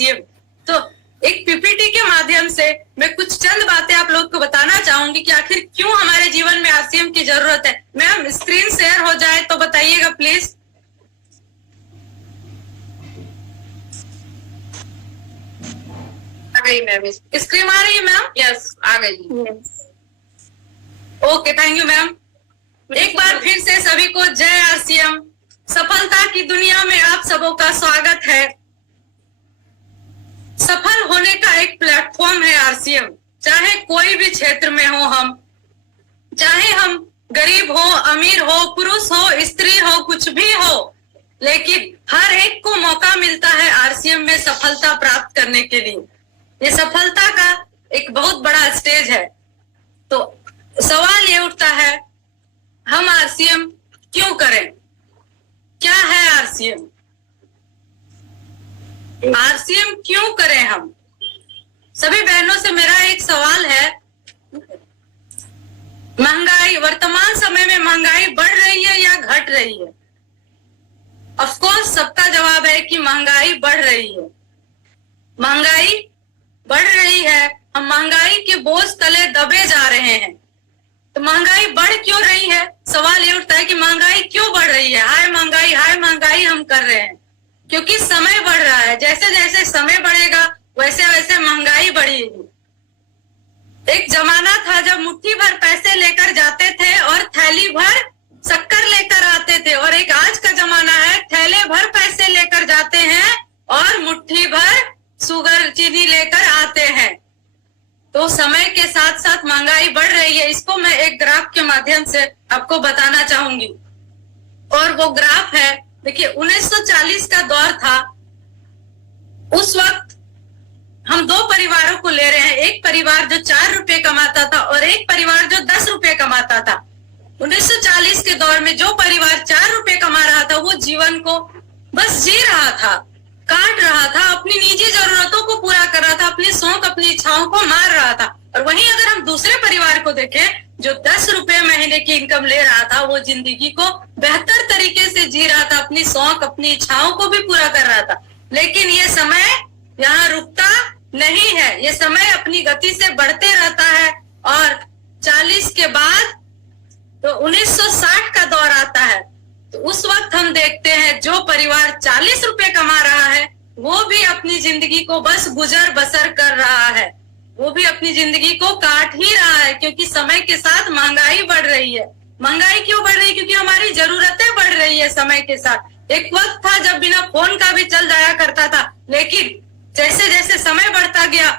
RCM. तो एक PPT के माध्यम से मैं कुछ चंद बातें आप लोग को बताना चाहूंगी कि आखिर क्यों हमारे जीवन में आरसीएम की जरूरत है। मैम स्क्रीन शेयर हो जाए तो बताइएगा प्लीज। आ गई मैम, स्क्रीन आ रही है मैम? यस आ गई। Okay thank you ma'am. एक बार फिर से सभी को जय आरसीएम। सफलता की दुनिया में आप सबों का स्वागत है। सफल होने का एक प्लेटफॉर्म है आरसीएम। चाहे कोई भी क्षेत्र में हो हम, चाहे हम गरीब हो, अमीर हो, पुरुष हो, स्त्री हो, कुछ भी हो, लेकिन हर एक को मौका मिलता है आरसीएम में सफलता प्राप्त करने के लिए। ये सफलता का एक बहुत बड़ा स्टेज है। तो सवाल ये उठता है, हम आरसीएम क्यों करें? क्या है आरसीएम? आरसीएम क्यों करें हम? सभी बहनों से मेरा एक सवाल है, महंगाई वर्तमान समय में महंगाई बढ़ रही है या घट रही है? ऑफ कोर्स सबका जवाब है कि महंगाई बढ़ रही है। महंगाई बढ़ रही है, हम महंगाई के बोझ तले दबे जा रहे हैं। तो महंगाई बढ़ क्यों रही है? सवाल ये उठता है कि महंगाई क्यों बढ़ रही है? हाय महंगाई हम कर रहे हैं क्योंकि समय बढ़ रहा है। जैसे जैसे समय बढ़ेगा वैसे वैसे महंगाई बढ़ेगी। एक जमाना था जब मुट्ठी भर पैसे लेकर जाते थे और थैली भर शक्कर लेकर आते थे, और एक आज का जमाना है थैले भर पैसे लेकर जाते हैं और मुट्ठी भर शुगर चीनी लेकर आते हैं। तो समय के साथ साथ महंगाई बढ़ रही है। इसको मैं एक ग्राफ के माध्यम से आपको बताना चाहूंगी, और वो ग्राफ है, देखिए 1940 का दौर था। उस वक्त हम दो परिवारों को ले रहे हैं, एक परिवार जो 4 रुपए कमाता था और एक परिवार जो 10 रुपए कमाता था। 1940 के दौर में जो परिवार 4 रुपए कमा रहा था वो जीवन को बस जी रहा था, काट रहा था, अपनी निजी जरूरतों को पूरा कर रहा था, अपने शौक अपनी इच्छाओं को मार रहा था। और वहीं अगर हम दूसरे परिवार को देखें जो 10 रुपए महीने की इनकम ले रहा था, वो जिंदगी को बेहतर तरीके से जी रहा था, अपनी शौक अपनी इच्छाओं को भी पूरा कर रहा था। लेकिन ये समय यहाँ रुकता नहीं है, ये समय अपनी गति से बढ़ते रहता है। और 40 के बाद तो 1960 का दौर आता है। तो उस वक्त हम देखते हैं जो परिवार 40 रुपए कमा रहा है वो भी अपनी जिंदगी को बस गुजर बसर कर रहा है, वो भी अपनी जिंदगी को काट ही रहा है, क्योंकि समय के साथ महंगाई बढ़ रही है। महंगाई क्यों बढ़ रही है? क्योंकि हमारी जरूरतें बढ़ रही है समय के साथ। एक वक्त था जब बिना फोन का भी चल जाया करता था, लेकिन जैसे जैसे समय बढ़ता गया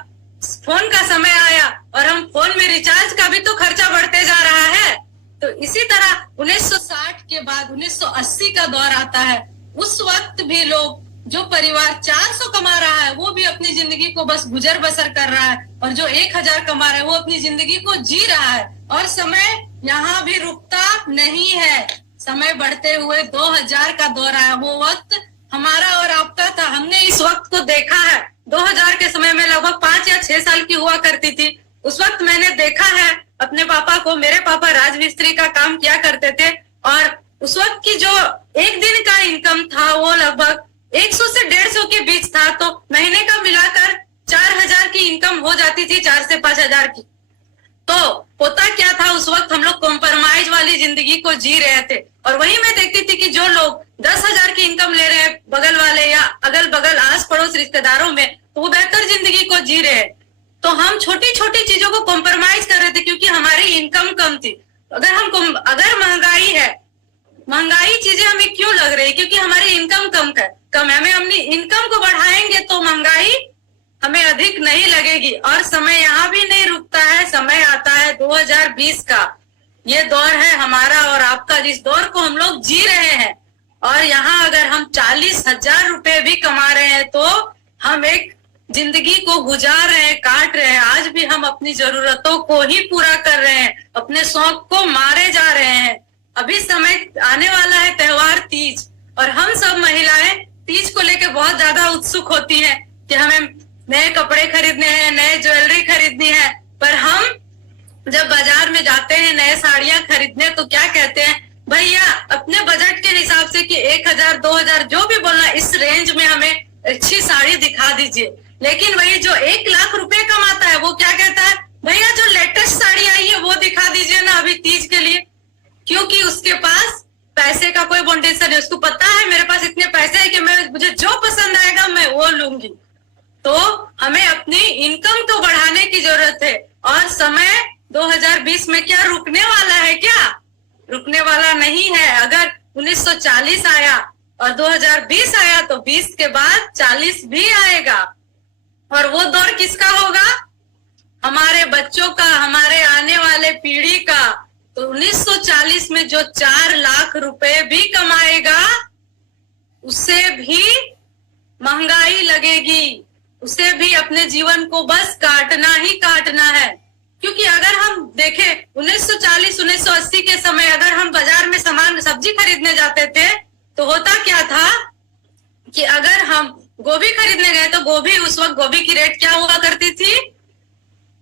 फोन का समय आया और हम फोन में रिचार्ज का भी तो खर्चा बढ़ते जा रहा है। तो इसी तरह 1960 के बाद 1980 का दौर आता है। उस वक्त भी लोग, जो परिवार 400 कमा रहा है वो भी अपनी जिंदगी को बस गुजर बसर कर रहा है, और जो 1000 कमा रहा है वो अपनी जिंदगी को जी रहा है। और समय यहाँ भी रुकता नहीं है, समय बढ़ते हुए 2000 का दौर आया। वो वक्त हमारा और आपका था, हमने इस वक्त को देखा है। 2000 के समय में लगभग 5 या 6 साल की हुआ करती थी। उस वक्त मैंने देखा है अपने पापा को, मेरे पापा राजमिस्त्री का काम किया करते थे, और उस वक्त की जो एक दिन का इनकम था वो लगभग 100 से 150 के बीच था। तो महीने का मिलाकर 4000 की इनकम हो जाती थी, 4 से 5000 की। तो होता क्या था, उस वक्त हम लोग कॉम्प्रोमाइज वाली जिंदगी को जी रहे थे। और वही मैं देखती थी कि जो लोग 10,000 की इनकम ले रहे हैं बगल वाले या अगल बगल आस पड़ोस रिश्तेदारों में, तो वो बेहतर जिंदगी को जी रहे हैं। तो हम छोटी छोटी चीजों को कॉम्प्रोमाइज कर रहे थे क्योंकि हमारी इनकम कम थी। अगर महंगाई है, महंगाई चीजें हमें क्यों लग रही है? क्योंकि हमारी इनकम कम है। हमें अपनी इनकम को बढ़ाएंगे तो महंगाई हमें अधिक नहीं लगेगी। और समय यहाँ भी नहीं रुकता है, समय आता है 2020 का। ये दौर है हमारा और आपका, जिस दौर को हम लोग जी रहे हैं। और यहाँ अगर हम 40,000 रुपए भी कमा रहे हैं तो हम एक जिंदगी को गुजार रहे हैं, काट रहे हैं। आज भी हम अपनी जरूरतों को ही पूरा कर रहे हैं, अपने शौक को मारे जा रहे हैं। अभी समय आने वाला है त्योहार तीज, और हम सब महिलाएं तीज को लेकर बहुत ज्यादा उत्सुक होती हैं कि हमें नए कपड़े खरीदने हैं, नए ज्वेलरी खरीदनी है। पर हम जब बाजार में जाते हैं नए साड़ियां खरीदने तो क्या कहते हैं, भैया अपने बजट के हिसाब से कि 1000 2000 जो भी बोलना, इस रेंज में हमें अच्छी साड़ी साड़ी दिखा दीजिए। लेकिन वही जो 1 लाख रुपए कमाता है वो क्या कहता है, भैया जो लेटेस्ट साड़ी आई है वो दिखा दीजिए ना अभी तीज के लिए। क्योंकि उसके पास पैसे का कोई बाउंडेशन नहीं, उसको पता है मेरे पास इतने पैसे है कि मुझे जो पसंद आएगा मैं वो लूंगी। तो हमें अपनी इनकम तो बढ़ाने की जरूरत है। और समय 2020 में क्या रुकने वाला है, क्या रुकने वाला नहीं है। अगर 1940 आया और 2020 आया तो 20 के बाद 40 भी आएगा। और वो दौर किसका होगा, हमारे बच्चों का, हमारे आने वाले पीढ़ी का। तो 1940 में जो 4 लाख रुपए भी कमाएगा उससे भी महंगाई लगेगी, उसे भी अपने जीवन को बस काटना ही काटना है। क्योंकि अगर हम देखें 1940-1980 के समय अगर हम बाजार में सामान सब्जी खरीदने जाते थे तो होता क्या था कि अगर हम गोभी खरीदने गए तो गोभी, उस वक्त गोभी की रेट क्या हुआ करती थी,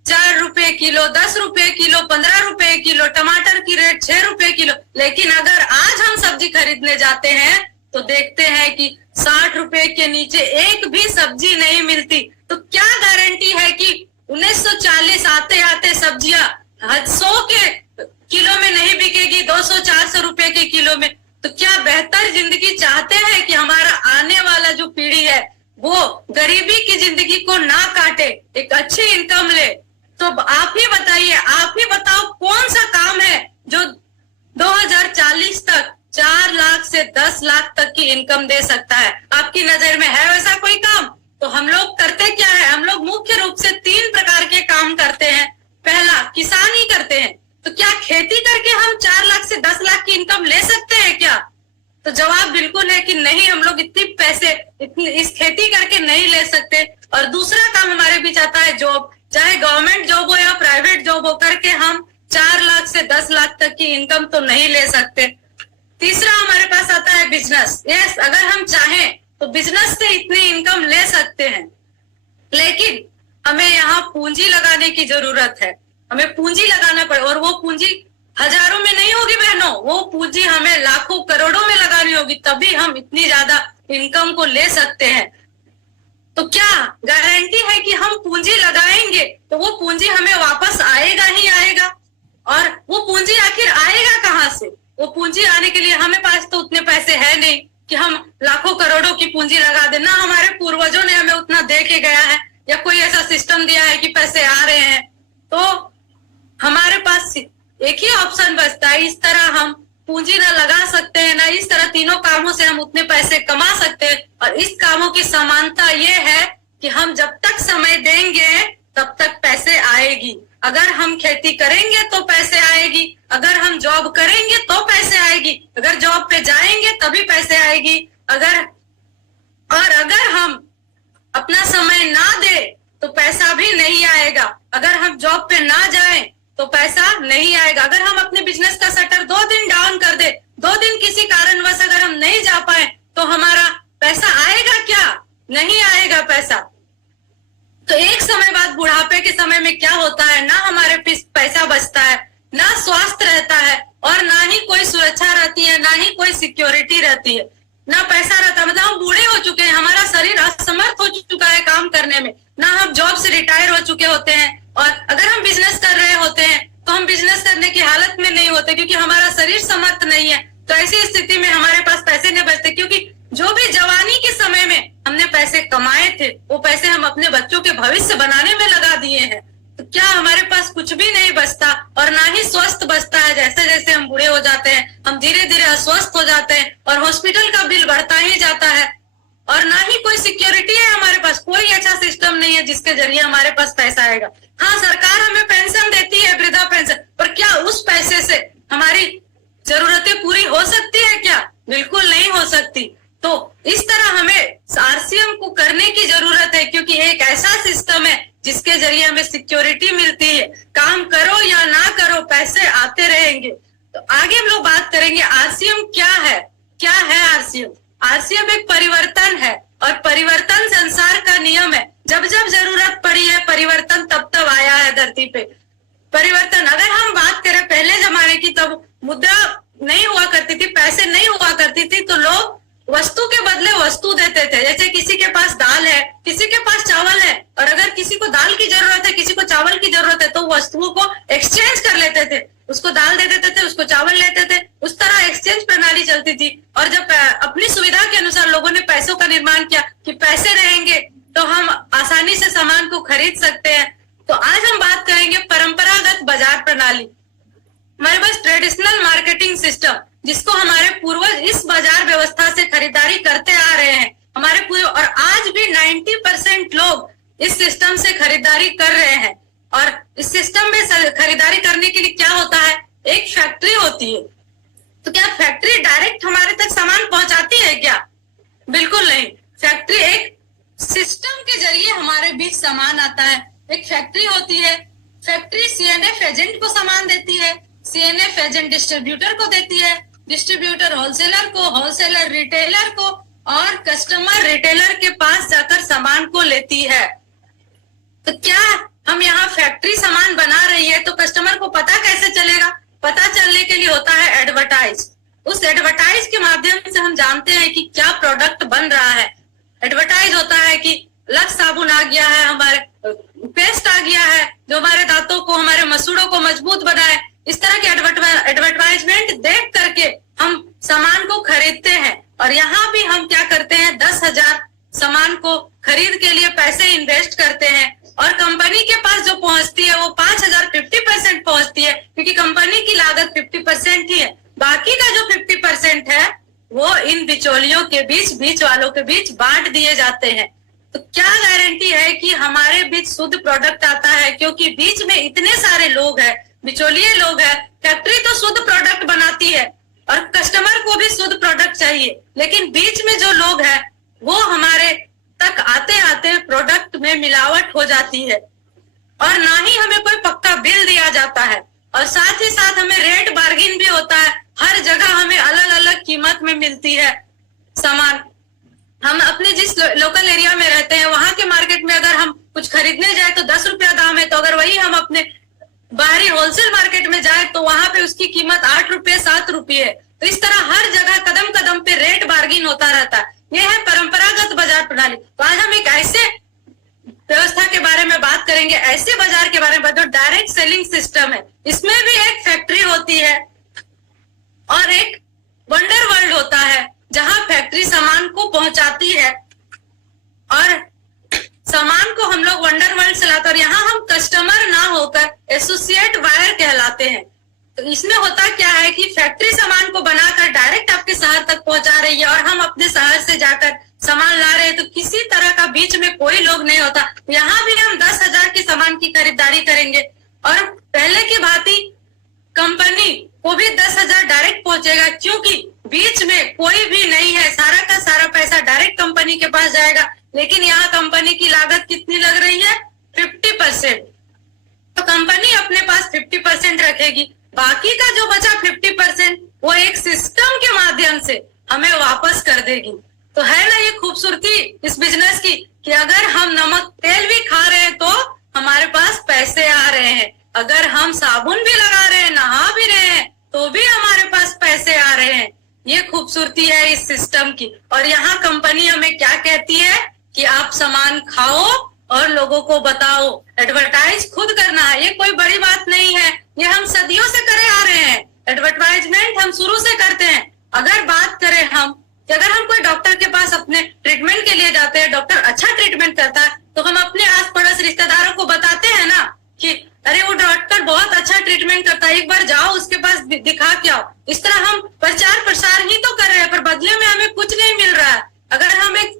4 रुपए किलो, 10 रुपए किलो, 15 रुपए किलो। टमाटर की रेट 6 रुपए किलो। लेकिन अगर आज हम सब्जी खरीदने जाते हैं तो देखते हैं कि 60 रुपए के नीचे एक भी सब्जी नहीं मिलती। तो क्या गारंटी है कि 1940 आते आते सब्जियां 100 के किलो में नहीं बिकेगी, 200-400 रुपए के किलो में। तो क्या बेहतर जिंदगी चाहते हैं कि हमारा आने वाला जो पीढ़ी है वो गरीबी की जिंदगी को ना काटे, एक अच्छी इनकम ले। तो आप ही बताइए, आप ही बताओ कौन सा काम है जो 2040 तक 4 लाख से 10 लाख तक की इनकम दे सकता है। आपकी नजर में है वैसा कोई काम? तो हम लोग करते क्या है, हम लोग मुख्य रूप से 3 प्रकार के काम करते हैं। पहला, किसानी करते हैं। तो क्या खेती करके हम 4 लाख से 10 लाख की इनकम ले सकते हैं क्या? तो जवाब बिल्कुल है कि नहीं, हम लोग इतनी इस खेती करके नहीं ले सकते। और दूसरा काम हमारे बीच आता है जॉब, चाहे गवर्नमेंट जॉब हो या प्राइवेट जॉब हो, करके हम 4 लाख से 10 लाख तक की इनकम तो नहीं ले सकते। तीसरा हमारे पास आता है बिजनेस। यस, अगर हम चाहें तो बिजनेस से इतनी इनकम ले सकते हैं, लेकिन हमें यहाँ पूंजी लगाने की जरूरत है। हमें पूंजी लगाना पड़े, और वो पूंजी हजारों में नहीं होगी बहनों, वो पूंजी हमें लाखों करोड़ों में लगानी होगी, तभी हम इतनी ज्यादा इनकम को ले सकते हैं। तो क्या गारंटी है कि हम पूंजी लगाएंगे तो वो पूंजी हमें वापस आएगा ही आएगा? और वो पूंजी आखिर आएगा कहाँ से? वो पूंजी आने के लिए हमें पास तो उतने पैसे है नहीं कि हम लाखों करोड़ों की पूंजी लगा दें। ना हमारे पूर्वजों ने हमें उतना दे के गया है या कोई ऐसा सिस्टम दिया है कि पैसे आ रहे हैं। तो हमारे पास एक ही ऑप्शन बचता है, इस तरह हम पूंजी ना लगा सकते हैं, ना इस तरह तीनों कामों से हम उतने पैसे कमा सकते हैं। और इस कामों की समानता ये है कि हम जब तक समय देंगे तब तक पैसे आएगी। अगर हम खेती करेंगे तो पैसे आएगी, अगर हम जॉब करेंगे तो पैसे आएगी, अगर जॉब पे जाएंगे तभी पैसे आएगी। अगर हम अपना समय ना दे तो पैसा भी नहीं आएगा। अगर हम जॉब पे ना जाएं तो पैसा नहीं आएगा। अगर हम अपने बिजनेस का शटर 2 दिन डाउन कर दे, 2 दिन किसी कारणवश अगर हम नहीं जा पाए तो हमारा पैसा आएगा क्या? नहीं आएगा पैसा। तो एक समय बाद बुढ़ापे के समय में क्या होता है, ना हमारे पैसा बचता है, ना स्वास्थ्य रहता है, और ना ही कोई सुरक्षा रहती है, ना ही कोई सिक्योरिटी रहती है, ना पैसा रहता है। मतलब हम बूढ़े हो चुके हैं, हमारा शरीर असमर्थ हो चुका है काम करने में, ना हम जॉब से रिटायर हो चुके होते हैं। और अगर हम बिजनेस कर रहे होते हैं तो हम बिजनेस करने की हालत में नहीं होते क्योंकि हमारा शरीर समर्थ नहीं है। तो ऐसी स्थिति में हमारे पास पैसे नहीं बचते, क्योंकि जो भी जवानी के समय में हमने पैसे कमाए थे वो पैसे हम अपने बच्चों के भविष्य बनाने में लगा दिए हैं। तो क्या हमारे पास कुछ भी नहीं बचता, और ना ही स्वस्थ बचता है। जैसे जैसे हम बूढ़े हो जाते हैं हम धीरे धीरे अस्वस्थ हो जाते हैं और हॉस्पिटल का बिल बढ़ता ही जाता है। और ना ही कोई सिक्योरिटी है हमारे पास, कोई अच्छा सिस्टम नहीं है जिसके जरिए हमारे पास पैसा आएगा। हाँ, सरकार हमें पेंशन देती है, वृद्धा पेंशन, पर क्या उस पैसे से हमारी जरूरतें पूरी हो सकती है क्या? बिल्कुल नहीं हो सकती। तो इस तरह हमें आरसीएम को करने की जरूरत है, क्योंकि एक ऐसा सिस्टम है जिसके जरिए हमें सिक्योरिटी मिलती है। काम करो या ना करो पैसे आते रहेंगे। तो आगे हम लोग बात करेंगे आरसीएम क्या है। क्या है आरसीएम? आरसीएम एक परिवर्तन है, और परिवर्तन संसार का नियम है। जब जब जरूरत पड़ी है परिवर्तन तब तब आया है धरती पे। परिवर्तन, अगर हम बात करें पहले जमाने की, तब मुद्रा नहीं हुआ करती थी, पैसे नहीं हुआ करती थी, तो लोग वस्तु के बदले वस्तु देते थे। जैसे किसी के पास दाल दाल है, किसी के पास चावल है, और अगर किसी को दाल की जरूरत है, किसी को चावल की जरूरत है, तो वस्तुओं को एक्सचेंज कर लेते थे। उसको दाल दे देते थे, उसको चावल लेते थे, उस तरह एक्सचेंज प्रणाली चलती थी। और जब अपनी सुविधा के अनुसार लोगों ने पैसों का निर्माण किया कि पैसे रहेंगे तो हम आसानी से सामान को खरीद सकते हैं। तो आज हम बात करेंगे परंपरागत बाजार प्रणाली, हमारे पास ट्रेडिशनल मार्केटिंग सिस्टम, जिसको हमारे पूर्वज इस बाजार व्यवस्था से खरीदारी करते आ रहे हैं। हमारे पूर्व और आज भी 90% लोग इस सिस्टम से खरीदारी कर रहे हैं। और इस सिस्टम में खरीदारी करने के लिए क्या होता है, एक फैक्ट्री होती है। तो क्या फैक्ट्री डायरेक्ट हमारे तक सामान पहुंचाती है क्या? बिल्कुल नहीं। फैक्ट्री एक सिस्टम के जरिए हमारे बीच सामान आता है। एक फैक्ट्री होती है, फैक्ट्री सीएनएफ एजेंट को सामान देती है, सीएनएफ एजेंट डिस्ट्रीब्यूटर को देती है, डिस्ट्रीब्यूटर होलसेलर को, होलसेलर रिटेलर को, और कस्टमर रिटेलर के पास जाकर सामान को लेती है। तो क्या हम यहाँ फैक्ट्री सामान बना रही है तो कस्टमर को पता कैसे चलेगा? पता चलने के लिए होता है एडवर्टाइज। उस एडवर्टाइज के माध्यम से हम जानते हैं कि क्या प्रोडक्ट बन रहा है। एडवर्टाइज होता है कि लक्स साबुन आ गया है, हमारे पेस्ट आ गया है जो हमारे दांतों को, हमारे मसूड़ों को मजबूत बनाए। इस तरह के एडवर्टाइजमेंट देख करके हम सामान को खरीदते हैं। और यहाँ भी हम क्या करते हैं, 10,000 सामान को खरीद के लिए पैसे इन्वेस्ट करते हैं, और कंपनी के पास जो पहुंचती है वो 5,000 50% पहुंचती है, क्योंकि कंपनी की लागत 50% ही है। बाकी का जो 50% है वो इन बिचौलियों के बीच, बीच वालों के बीच बांट दिए जाते हैं। तो क्या गारंटी है कि हमारे बीच शुद्ध प्रोडक्ट आता है? क्योंकि बीच में इतने सारे लोग हैं, बिचौलिए लोग हैं। फैक्ट्री तो शुद्ध प्रोडक्ट बनाती है और कस्टमर को भी शुद्ध प्रोडक्ट चाहिए, लेकिन बीच में जो लोग हैं वो हमारे तक आते आते प्रोडक्ट में मिलावट हो जाती है, और ना ही हमें कोई पक्का बिल दिया जाता है, और साथ ही साथ हमें रेट बार्गिन भी होता है। हर जगह हमें अलग अलग कीमत में मिलती है सामान। हम अपने जिस लोकल एरिया में रहते हैं वहां के मार्केट में अगर हम कुछ खरीदने जाए तो 10 रुपया दाम है, तो अगर वही हम अपने बाहरी होलसेल मार्केट में जाए तो वहां पे उसकी कीमत 8 रुपये 7 रुपये है। तो इस तरह हर जगह कदम कदम पे रेट बार्गिन होता रहता है। यह है परंपरागत बाजार प्रणाली। तो आज हम एक ऐसे व्यवस्था के बारे में बात करेंगे, ऐसे बाजार के बारे में जो डायरेक्ट सेलिंग सिस्टम है। इसमें भी एक फैक्ट्री होती है और एक वंडर वर्ल्ड होता है, जहां फैक्ट्री सामान को पहुंचाती है और सामान को हम लोग वंडर वर्ल्ड से लाते हैं। और यहाँ हम कस्टमर ना होकर एसोसिएट बायर कहलाते हैं। तो इसमें होता क्या है कि फैक्ट्री सामान को बनाकर डायरेक्ट आपके शहर तक पहुंचा रही है, और हम अपने शहर से जाकर सामान ला रहे हैं। तो किसी तरह का बीच में कोई लोग नहीं होता। यहाँ भी हम 10,000 के सामान की खरीदारी करेंगे, और पहले की भांति कंपनी को भी 10,000 डायरेक्ट पहुंचेगा, क्योंकि बीच में कोई भी नहीं है। सारा का सारा पैसा डायरेक्ट कंपनी के पास जाएगा। लेकिन यहाँ कंपनी की लागत कितनी लग रही है? 50%। तो कंपनी अपने पास 50% रखेगी, बाकी का जो बचा 50% वो एक सिस्टम के माध्यम से हमें वापस कर देगी। तो है ना ये खूबसूरती इस बिजनेस की, कि अगर हम नमक तेल भी खा रहे हैं तो हमारे पास पैसे आ रहे हैं, अगर हम साबुन भी लगा रहे हैं, नहा भी रहे हैं, तो भी हमारे पास पैसे आ रहे हैं। ये खूबसूरती है इस सिस्टम की। और यहाँ कंपनी हमें क्या कहती है कि आप सामान खाओ और लोगों को बताओ। एडवर्टाइज खुद करना है, ये कोई बड़ी बात नहीं है, ये हम सदियों से करे आ रहे हैं। एडवर्टाइजमेंट हम शुरू से करते हैं। अगर बात करें हम कि अगर हम कोई डॉक्टर के पास अपने ट्रीटमेंट के लिए जाते हैं, डॉक्टर अच्छा ट्रीटमेंट करता है, तो हम अपने आस पड़ोस रिश्तेदारों को बताते हैं ना कि अरे वो डॉक्टर बहुत अच्छा ट्रीटमेंट करता है, एक बार जाओ उसके पास दिखा के आओ। इस तरह हम प्रचार प्रसार ही तो कर रहे हैं, पर बदले में हमें कुछ नहीं मिल रहा है। अगर हम एक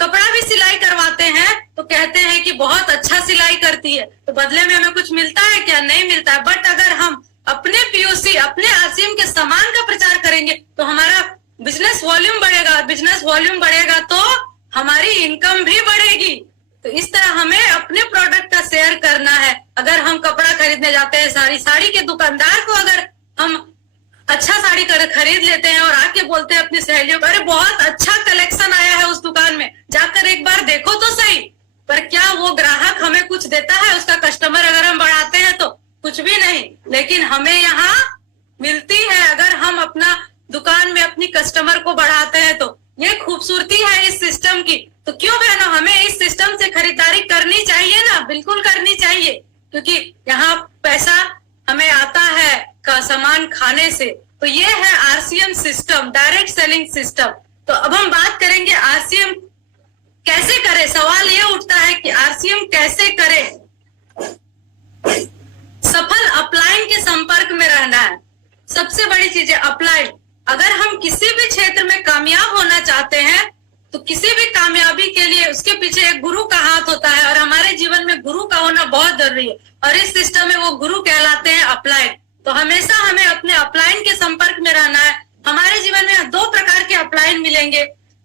कपड़ा भी सिलाई करवाते हैं तो कहते हैं कि बहुत अच्छा सिलाई करती है, तो बदले में हमें कुछ मिलता है क्या? नहीं मिलता है। बट अगर हम अपने पीओसी, अपने आरसीएम के सामान का प्रचार करेंगे तो हमारा बिजनेस वॉल्यूम बढ़ेगा। बिजनेस वॉल्यूम बढ़ेगा तो हमारी इनकम भी बढ़ेगी। तो इस तरह हमें अपने प्रोडक्ट का शेयर करना है। अगर हम कपड़ा खरीदने जाते हैं, साड़ी के दुकानदार को अगर हम अच्छा साड़ी खरीद लेते हैं और आके बोलते हैं अपनी सहेलियों को, अरे बहुत अच्छा कलेक्शन आया है उस दुकान में, जाकर एक बार देखो तो सही। पर क्या वो ग्राहक हमें कुछ देता है? उसका कस्टमर अगर हम बढ़ाते हैं तो कुछ भी नहीं। लेकिन हमें यहाँ मिलती है अगर हम अपना दुकान में अपनी कस्टमर को बढ़ाते हैं। तो ये खूबसूरती है इस सिस्टम की। तो क्यों बहनों, हमें इस सिस्टम से खरीदारी करनी चाहिए ना, बिल्कुल करनी चाहिए, क्योंकि यहाँ पैसा हमें आता है का सामान खाने से। तो ये है RCM system, direct selling system. तो अब हम बात करेंगे आरसीएम कैसे करें। सवाल ये उठता है कि आरसीएम कैसे करें। सफल अपलाइन के संपर्क में रहना है, सबसे बड़ी चीज है अपलाइन। अगर हम किसी भी क्षेत्र में कामयाब होना चाहते हैं तो किसी भी कामयाबी के लिए उसके पीछे एक गुरु का हाथ होता है, और हमारे जीवन में गुरु का होना बहुत जरूरी है, और इस सिस्टम में वो गुरु कहलाते हैं अपलाइन। तो हमेशा हमें अपने अपलाइन के संपर्क में रहना है। हमारे जीवन में दो प्रकार के अपलाइन मिलेंगे,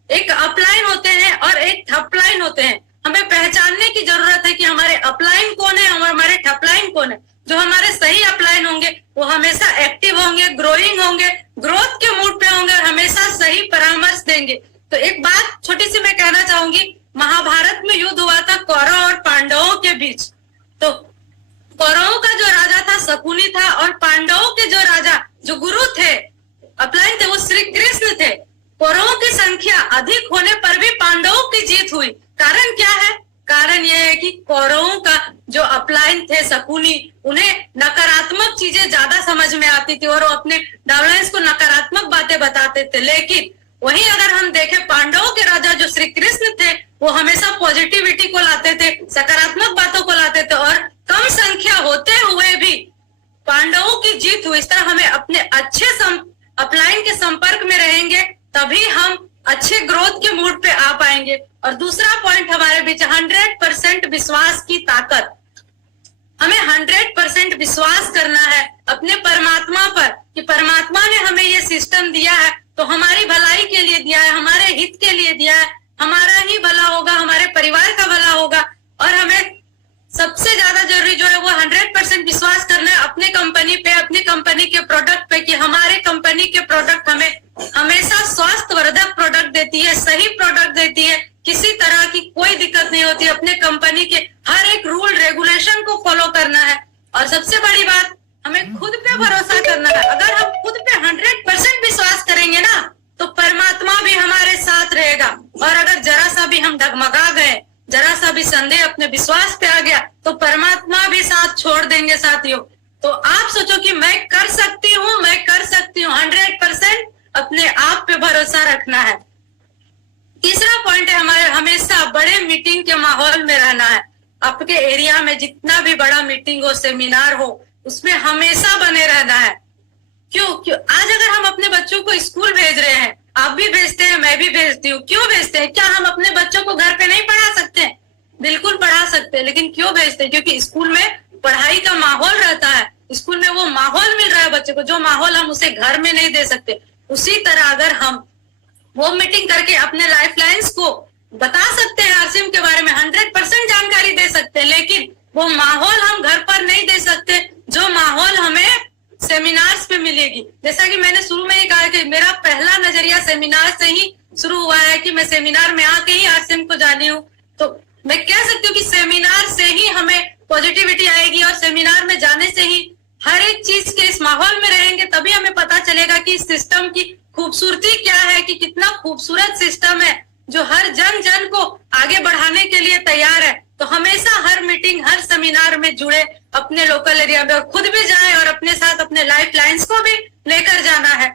एक अपलाइन होते हैं और एक ठपलाइन होते हैं। हमें पहचानने की जरूरत है कि हमारे अपलाइन कौन है और हमारे ठपलाइन कौन है। जो हमारे सही अपलाइन होंगे वो हमेशा एक्टिव होंगे, ग्रोइंग होंगे, ग्रोथ के मूड पे होंगे और हमेशा सही परामर्श देंगे। तो एक बात छोटी सी मैं कहना चाहूंगी, महाभारत में युद्ध हुआ था कौरव और पांडवों के बीच। तो कौरवों का जो राजा था शकुनी था, और पांडवों के जो राजा जो गुरु थे अपलाइन थे वो श्री कृष्ण थे। कौरवों की संख्या अधिक होने पर भी पांडवों की जीत हुई। कारण क्या है? कारण यह है कि कौरवों का जो अपलाइन थे शकुनी, उन्हें नकारात्मक चीजें ज्यादा समझ में आती थी और वो अपने डाउनलाइंस को नकारात्मक बातें बताते थे। लेकिन वहीं अगर हम देखें पांडवों के राजा जो श्री कृष्ण थे वो हमेशा पॉजिटिविटी को लाते थे, सकारात्मक बातों को लाते थे, और कम संख्या होते हुए भी पांडवों की जीत हुई। इस तरह हमें अपने अच्छे अपलाइन के संपर्क में रहेंगे तभी हम अच्छे ग्रोथ के मूड पे आ पाएंगे। और दूसरा पॉइंट हमारे बीच 100% विश्वास की ताकत। हमें 100% विश्वास करना है अपने परमात्मा पर कि परमात्मा ने हमें ये सिस्टम दिया है तो हमारी भलाई के लिए दिया है, हमारे हित के लिए दिया है, हमारा ही भला होगा, हमारे परिवार का भला होगा। और हमें सबसे ज्यादा जरूरी जो है वो 100% विश्वास करना है अपने कंपनी पे, अपनी कंपनी के प्रोडक्ट पे, कि हमारे कंपनी के प्रोडक्ट हमें हमेशा स्वास्थ्यवर्धक प्रोडक्ट देती है, सही प्रोडक्ट देती है, किसी तरह की कोई दिक्कत नहीं होती। अपने कंपनी के हर एक रूल रेगुलेशन को फॉलो करना है। और सबसे बड़ी बात, हमें खुद पे भरोसा करना है। अगर हम खुद पे 100% विश्वास करेंगे ना तो परमात्मा भी हमारे साथ रहेगा। और अगर जरा सा भी हम डगमगा गए, जरा सा भी संदेह अपने विश्वास पे आ गया तो परमात्मा भी साथ छोड़ देंगे साथियों। तो आप सोचो कि मैं कर सकती हूँ, मैं कर सकती हूँ। 100% अपने आप पे भरोसा रखना है। तीसरा पॉइंट है हमारे हमेशा बड़े मीटिंग के माहौल में रहना है। आपके एरिया में जितना भी बड़ा मीटिंग हो, सेमिनार हो, उसमें हमेशा बने रहना है। क्यों? आज अगर हम अपने बच्चों को स्कूल भेज रहे हैं, आप भी भेजते हैं, मैं भी भेजती हूँ, क्यों भेजते हैं? क्या हम अपने बच्चों को घर पे नहीं पढ़ा सकते? बिल्कुल पढ़ा सकते हैं, लेकिन क्यों भेजते हैं? क्योंकि स्कूल में पढ़ाई का माहौल रहता है, स्कूल में वो माहौल मिल रहा है बच्चे को, जो माहौल हम उसे घर में नहीं दे सकते। उसी तरह अगर हम होम मीटिंग करके अपने लाइफलाइंस को बता सकते हैं, आरसीएम के बारे में 100% जानकारी दे सकते हैं, लेकिन वो माहौल हम घर पर नहीं दे सकते जो माहौल हमें सेमिनार्स पे मिलेगी। जैसा कि मैंने शुरू में ही कहा कि मेरा पहला नजरिया सेमिनार से ही शुरू हुआ है कि मैं सेमिनार में आके ही आरसीएम को जानी हूँ। तो मैं कह सकती हूँ कि सेमिनार से ही हमें पॉजिटिविटी आएगी, और सेमिनार में जाने से ही हर एक चीज के इस माहौल में रहेंगे तभी हमें पता चलेगा कि इस सिस्टम की खूबसूरती क्या है, कि कितना खूबसूरत सिस्टम है जो हर जन जन को आगे बढ़ाने के लिए तैयार है। तो हमेशा हर मीटिंग, हर सेमिनार में जुड़े, अपने लोकल एरिया में, और खुद भी जाए और अपने साथ अपने लाइफ लाइन्स को भी लेकर जाना है।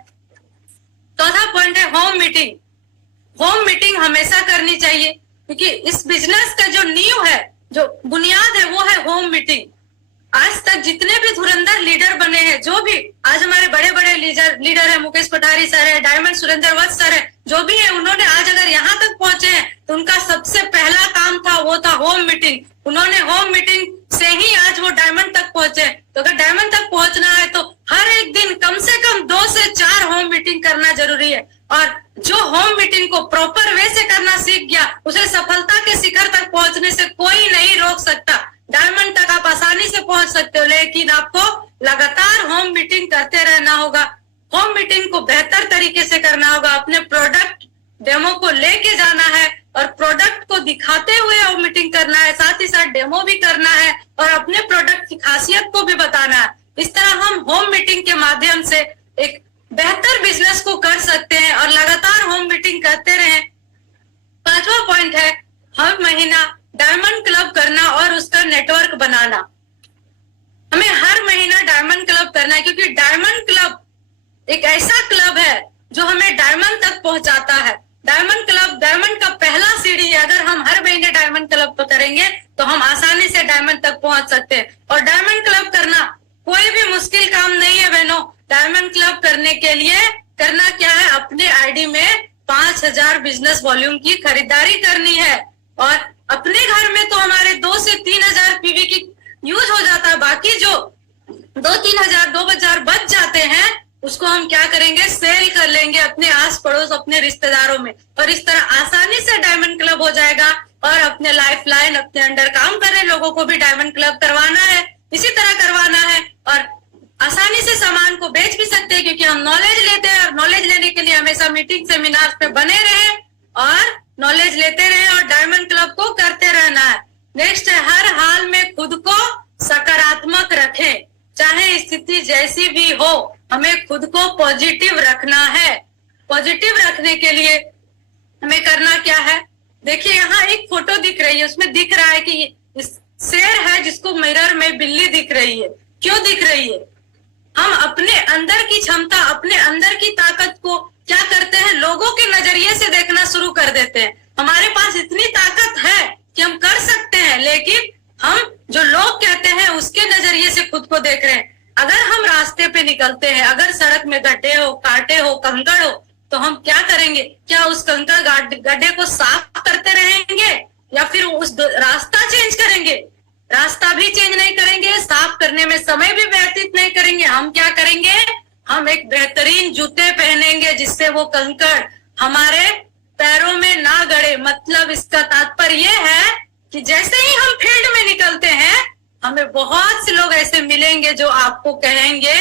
चौथा पॉइंट है होम मीटिंग। होम मीटिंग हमेशा करनी चाहिए, क्योंकि इस बिजनेस का जो नींव है, जो बुनियाद है, वो है होम मीटिंग। आज तक जितने भी धुरंधर लीडर बने हैं, जो भी आज हमारे बड़े बड़े लीडर है, मुकेश पठारी सर है, डायमंड सुरेंद्र वत्स सर है, जो भी है, उन्होंने आज अगर यहाँ तक पहुंचे हैं तो उनका सबसे पहला काम था वो था होम मीटिंग। उन्होंने होम मीटिंग से ही आज वो डायमंड तक पहुंचे। तो अगर डायमंड तक पहुंचना है तो हर एक दिन कम से कम 2 से 4 होम मीटिंग करना जरूरी है। और जो होम मीटिंग को प्रॉपर वे से करना सीख गया, उसे सफलता के शिखर तक पहुंचने से कोई नहीं रोक सकता। डायमंड तक आप आसानी से पहुंच सकते हो, लेकिन आपको लगातार होम मीटिंग करते रहना होगा। होम मीटिंग को बेहतर तरीके से करना होगा, अपने प्रोडक्ट डेमो को लेके जाना है और प्रोडक्ट को दिखाते हुए होम मीटिंग करना है, साथ ही साथ डेमो भी करना है और अपने प्रोडक्ट की खासियत को भी बताना है। इस तरह हम होम मीटिंग के माध्यम से एक बेहतर बिजनेस को कर सकते हैं और लगातार होम मीटिंग करते रहें। पांचवा पॉइंट है हर महीना डायमंड क्लब करना और उसका नेटवर्क बनाना। हमें हर महीना डायमंड क्लब करना है, क्योंकि डायमंड क्लब एक ऐसा क्लब है जो हमें डायमंड तक पहुंचाता है। डायमंड क्लब डायमंड का पहला सीढ़ी है। अगर हम हर महीने डायमंड क्लब करेंगे तो हम आसानी से डायमंड तक पहुंच सकते हैं। और डायमंड क्लब करना कोई भी मुश्किल काम नहीं है बहनों। डायमंड क्लब करने के लिए करना क्या है, अपने आईडी में 5000 बिजनेस वॉल्यूम की खरीदारी करनी है। और अपने घर में तो हमारे 2 से 3000 पीवी की यूज हो जाता है। बाकी जो 2-3000 बच जाते हैं उसको हम क्या करेंगे, सेल कर लेंगे अपने आस पड़ोस, अपने रिश्तेदारों में। और इस तरह आसानी से डायमंड क्लब हो जाएगा। और अपने लाइफ लाइन, अपने अंडर काम कर रहे लोगों को भी डायमंड क्लब करवाना है, इसी तरह करवाना है। और आसानी से सामान को बेच भी सकते हैं, क्योंकि हम नॉलेज लेते हैं। और नॉलेज लेने के लिए हमेशा मीटिंग सेमिनार पे बने रहे और नॉलेज लेते रहे और डायमंड क्लब को करते रहना है। नेक्स्ट है, हर हाल में खुद को सकारात्मक रखें। चाहे स्थिति जैसी भी हो, हमें खुद को पॉजिटिव रखना है। पॉजिटिव रखने के लिए हमें करना क्या है, देखिए यहाँ एक फोटो दिख रही है, उसमें दिख रहा है कि शेर है जिसको मिरर में बिल्ली दिख रही है। क्यों दिख रही है? हम अपने अंदर की क्षमता, अपने अंदर की ताकत को क्या करते हैं, लोगों के नजरिए से देखना शुरू कर देते हैं। हमारे पास इतनी ताकत है कि हम कर सकते हैं, लेकिन हम जो लोग कहते हैं उसके नजरिए से खुद को देख रहे हैं। अगर हम रास्ते पे निकलते हैं, अगर सड़क में गड्ढे हो, कांटे हो, कंकड़ हो, तो हम क्या करेंगे? क्या उस कंकड़ गड्ढे को साफ करते रहेंगे या फिर उस रास्ता चेंज करेंगे? रास्ता भी चेंज नहीं करेंगे, साफ करने में समय भी व्यतीत नहीं करेंगे। हम क्या करेंगे? हम एक बेहतरीन जूते पहनेंगे जिससे वो कंकड़ हमारे पैरों में ना गड़े। मतलब इसका तात्पर्य ये है कि जैसे ही हम फील्ड में निकलते हैं, हमें बहुत से लोग ऐसे मिलेंगे जो आपको कहेंगे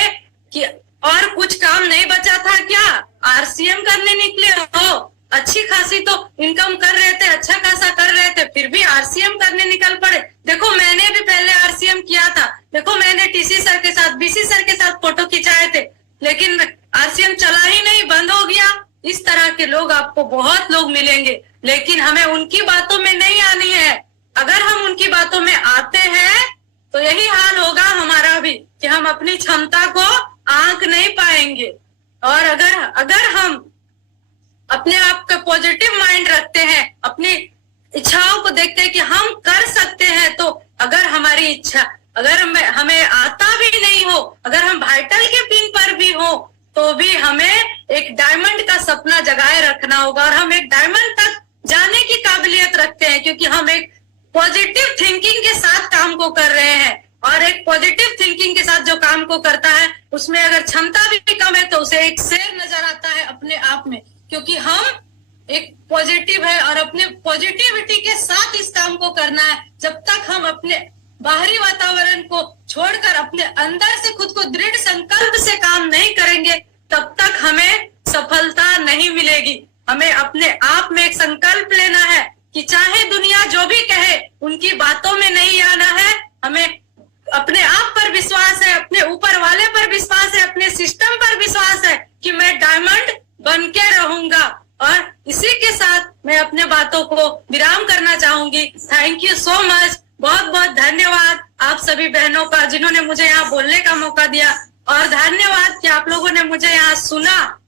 कि और कुछ काम नहीं बचा था क्या? आरसीएम करने निकले हो, अच्छी खासी तो इनकम कर रहे थे, अच्छा खासा कर रहे थे, फिर भी आरसीएम करने निकल पड़े। देखो मैंने भी पहले आरसीएम किया था, देखो मैंने टीसी सर के साथ, बीसी सर के साथ फोटो खिंचाए थे, लेकिन आरसीएम चला ही नहीं, बंद हो गया। इस तरह के लोग आपको बहुत लोग मिलेंगे, लेकिन हमें उनकी बातों में नहीं आनी है। अगर हम उनकी बातों में आते हैं तो यही हाल होगा हमारा भी, कि हम अपनी क्षमता को आंक नहीं पाएंगे। और अगर हम अपने आप का पॉजिटिव माइंड रखते हैं, अपनी इच्छाओं को देखते हैं कि हम कर सकते हैं, तो अगर हमारी इच्छा, अगर हमें आता भी नहीं हो, अगर हम वाइटल के पिन पर भी हो, तो भी हमें एक डायमंड का सपना जगाए रखना होगा। और हम एक डायमंड तक जाने की काबिलियत रखते हैं, क्योंकि हम एक पॉजिटिव थिंकिंग के साथ काम को कर रहे हैं। और एक पॉजिटिव थिंकिंग के साथ जो काम को करता है, उसमें अगर क्षमता भी कम है तो उसे एक शेर नजर आता है अपने आप में, क्योंकि हम एक पॉजिटिव है और अपने पॉजिटिविटी के साथ इस काम को करना है। जब तक हम अपने बाहरी वातावरण को छोड़कर अपने अंदर से खुद को दृढ़ संकल्प से काम नहीं करेंगे, तब तक हमें सफलता नहीं मिलेगी। हमें अपने आप में एक संकल्प लेना है कि चाहे दुनिया जो भी कहे, उनकी बातों में नहीं आना है। हमें अपने आप पर विश्वास है, अपने ऊपर वाले पर विश्वास है, अपने सिस्टम पर विश्वास है कि मैं डायमंड बन के रहूंगा। और इसी के साथ मैं अपने बातों को विराम करना चाहूंगी। थैंक यू सो मच, बहुत बहुत धन्यवाद आप सभी बहनों का जिन्होंने मुझे यहाँ बोलने का मौका दिया, और धन्यवाद कि आप लोगों ने मुझे यहाँ सुना।